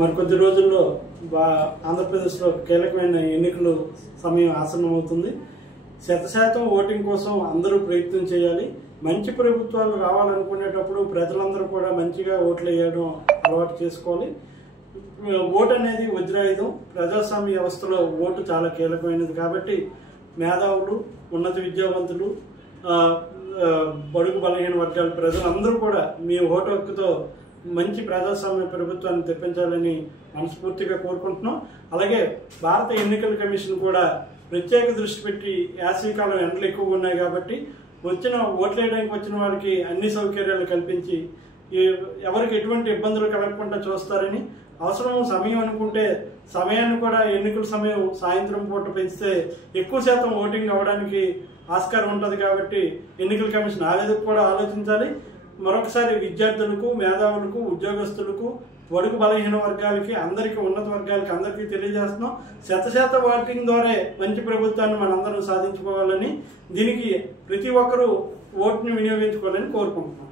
మరికొద్ది రోజుల్లో ఆంధ్రప్రదేశ్లో కీలకమైన ఎన్నికలు సమయం ఆసన్నమవుతుంది. 100% ఓటింగ్ కోసం అందరూ ప్రయత్నం చేయాలి. మంచి ప్రభుత్వాలు రావాలనుకునేటప్పుడు ప్రజలందరూ కూడా మంచిగా ఓట్లు వేయడం అలవాటు చేసుకోవాలి. ఓటు అనేది వజ్రాయుధం. ప్రజాస్వామ్య వ్యవస్థలో ఓటు చాలా కీలకమైనది కాబట్టి మేధావులు, ఉన్నత విద్యావంతులు, బడుగు బలహీన వర్గాల ప్రజలందరూ కూడా మీ ఓటు హక్కుతో మంచి ప్రజాస్వామ్య ప్రభుత్వాన్ని తెప్పించాలని మనస్ఫూర్తిగా కోరుకుంటున్నాం. అలాగే భారత ఎన్నికల కమిషన్ కూడా ప్రత్యేక దృష్టి పెట్టి వేసవికాలం ఎండలు ఎక్కువగా ఉన్నాయి కాబట్టి ఓట్లు వేయడానికి వచ్చిన వారికి అన్ని సౌకర్యాలు కల్పించి ఎవరికి ఎటువంటి ఇబ్బందులు కలగకుండా చూస్తారని, అవసరం సమయం అనుకుంటే సమయాన్ని కూడా ఎన్నికల సమయం సాయంత్రం పూట పెంచితే ఎక్కువ శాతం ఓటింగ్ అవ్వడానికి ఆస్కారం ఉంటుంది కాబట్టి ఎన్నికల కమిషన్ ఆ విధంగా కూడా ఆలోచించాలి. మరొకసారి విద్యార్థులకు, మేధావులకు, ఉద్యోగస్తులకు, బడుగు బలహీన వర్గాలకి, అందరికీ, ఉన్నత వర్గాలకి అందరికీ తెలియజేస్తున్నాం. 100% ఓటింగ్ ద్వారా మంచి ప్రభుత్వాన్ని మనందరం సాధించుకోవాలని, దీనికి ప్రతి ఒక్కరూ ఓటుని వినియోగించుకోవాలని కోరుకుంటున్నాం.